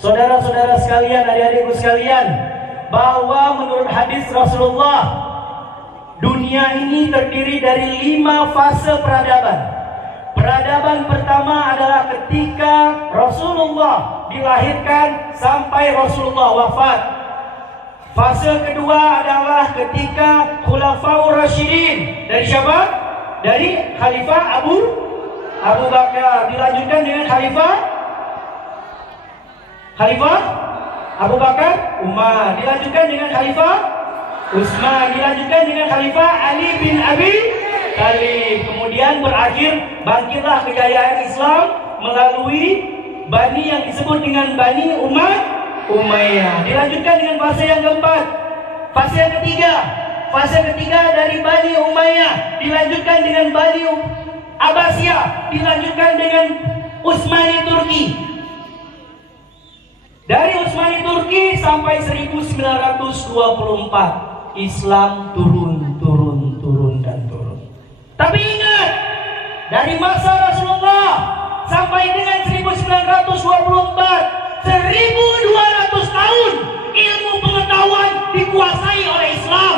saudara-saudara sekalian, adik-adikku sekalian, bahwa menurut hadis Rasulullah, dunia ini terdiri dari 5 fase peradaban. Peradaban pertama adalah ketika Rasulullah dilahirkan sampai Rasulullah wafat. Fase kedua adalah ketika Khulafaur Rasyidin. Dari siapa? Dari Khalifah Abu Bakar. Dilanjutkan dengan Khalifah Abu Bakar, Umar. Dilanjutkan dengan Khalifah Utsman. Dilanjutkan dengan Khalifah Ali bin Abi Thalib. Kemudian berakhir bangkitlah kejayaan Islam melalui Bani yang disebut dengan Bani Umayyah. Dilanjutkan dengan fase yang keempat, fase yang ketiga. Fase ketiga dari Bani Umayyah dilanjutkan dengan Bani Abbasiyah, dilanjutkan dengan Utsmani Turki. Dari Utsmani Turki sampai 1924 Islam turun dan turun. Tapi ingat, dari masa Rasulullah sampai dengan 1924, 1200 tahun ilmu pengetahuan dikuasai oleh Islam.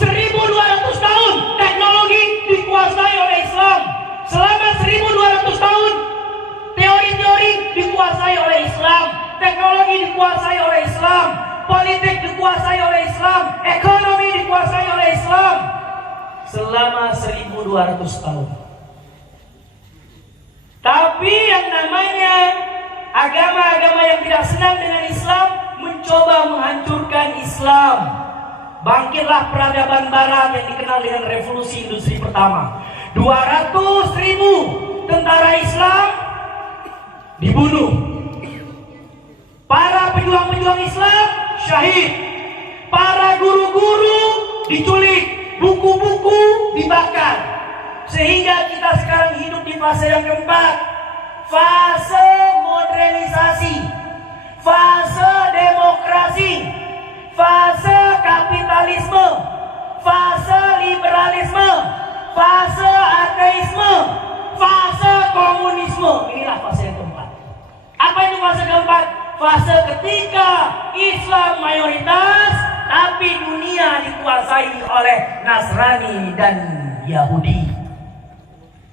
1200 tahun teknologi dikuasai oleh Islam. Selama 1200 tahun teori-teori dikuasai oleh Islam, teknologi dikuasai oleh Islam, politik dikuasai oleh Islam, ekonomi dikuasai oleh Islam. Selama 1200 tahun. Tapi yang namanya agama-agama yang tidak senang dengan Islam mencoba menghancurkan Islam. Bangkitlah peradaban barat yang dikenal dengan revolusi industri pertama. 200.000 tentara Islam dibunuh. Para pejuang-pejuang Islam syahid. Para guru-guru diculik. Buku-buku dibakar. Sehingga kita sekarang hidup di fase yang keempat. Fase modernisasi. Fase demokrasi. Fase kapitalisme. Fase liberalisme. Fase ateisme. Fase komunisme. Inilah fase yang keempat. Apa itu fase keempat? Fase ketika Islam mayoritas, tapi dunia dikuasai oleh Nasrani dan Yahudi.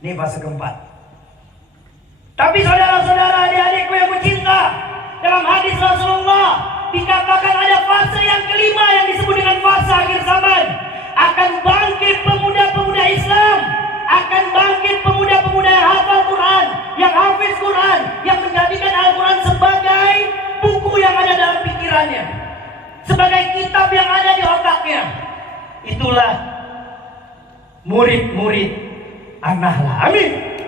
Ini fase keempat. Tapi saudara-saudara, adik-adikku yang mencinta, dalam hadis Rasulullah dikatakan ada fase yang kelima yang disebut dengan fase akhir zaman. Akan bangkit pemuda-pemuda Islam, akan bangkit pemuda-pemuda yang hafal Quran, yang hafiz Quran, yang menjadikan Al-Quran sebagai buku yang ada dalam pikirannya, sebagai kitab yang ada di otaknya. Itulah murid-murid An-Nahlah. Amin.